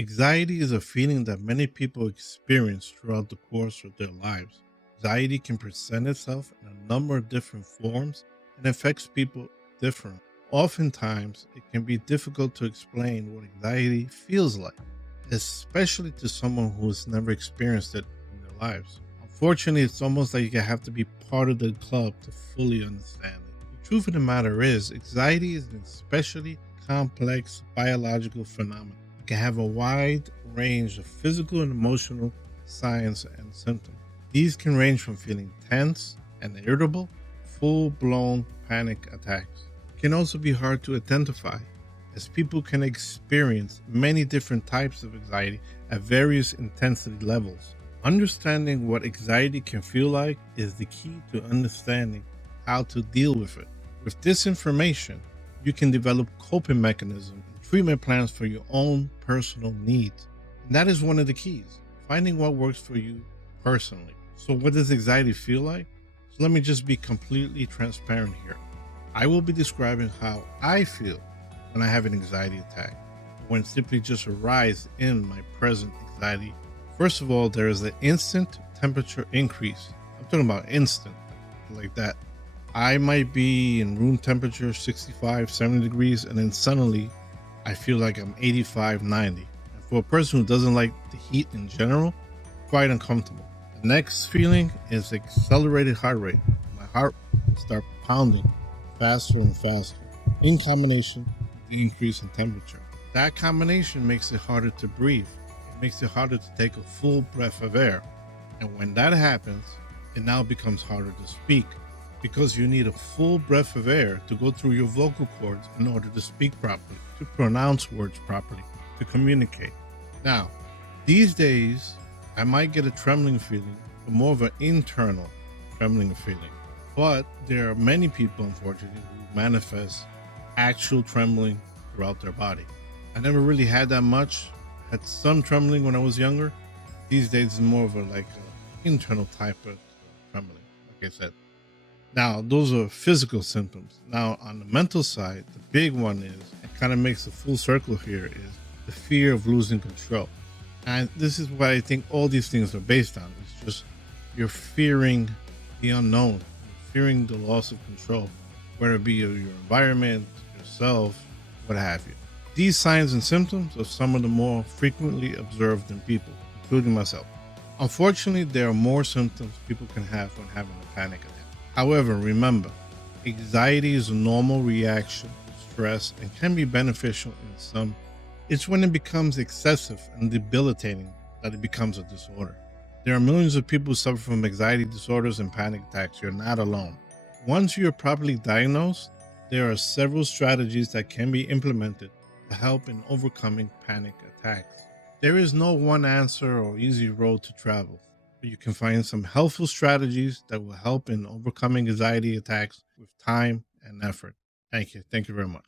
Anxiety is a feeling that many people experience throughout the course of their lives. Anxiety can present itself in a number of different forms and affects people differently. Oftentimes, it can be difficult to explain what anxiety feels like, especially to someone who has never experienced it in their lives. Unfortunately, it's almost like you have to be part of the club to fully understand it. The truth of the matter is, anxiety is an especially complex biological phenomenon. It can have a wide range of physical and emotional signs and symptoms. These can range from feeling tense and irritable, full blown panic attacks. It can also be hard to identify, as people can experience many different types of anxiety at various intensity levels. Understanding what anxiety can feel like is the key to understanding how to deal with it. With this information, you can develop coping mechanisms and treatment plans for your own personal needs. And that is one of the keys, finding what works for you personally. So, what does anxiety feel like? So, let me just be completely transparent here. I will be describing how I feel when I have an anxiety attack, when simply just arise in my present anxiety. First of all, there is an instant temperature increase. I'm talking about instant, like that. I might be in room temperature 65, 70 degrees, and then suddenly I feel like I'm 85, 90. And for a person who doesn't like the heat in general, quite uncomfortable. The next feeling is accelerated heart rate. My heart will start pounding faster and faster in combination with the increase in temperature. That combination makes it harder to breathe. It makes it harder to take a full breath of air. And when that happens, it now becomes harder to speak because you need a full breath of air to go through your vocal cords in order to speak properly, to pronounce words properly, to communicate. Now, these days, I might get a trembling feeling, but more of an internal trembling feeling. But there are many people, unfortunately, who manifest actual trembling throughout their body. I never really had that much. Had some trembling when I was younger. These days, it's more of a internal type of trembling, like I said. Now, those are physical symptoms. Now, on the mental side, the big one is, it kind of makes a full circle here, is the fear of losing control. And this is what I think all these things are based on. It's just you're fearing the unknown, you're fearing the loss of control, whether it be your environment, yourself, what have you. These signs and symptoms are some of the more frequently observed in people, including myself. Unfortunately, there are more symptoms people can have when having a panic attack. However, remember, anxiety is a normal reaction to stress and can be beneficial in some. It's when it becomes excessive and debilitating that it becomes a disorder. There are millions of people who suffer from anxiety disorders and panic attacks. You're not alone. Once you are properly diagnosed, there are several strategies that can be implemented to help in overcoming panic attacks. There is no one answer or easy road to travel, but you can find some helpful strategies that will help in overcoming anxiety attacks with time and effort. Thank you. Thank you very much.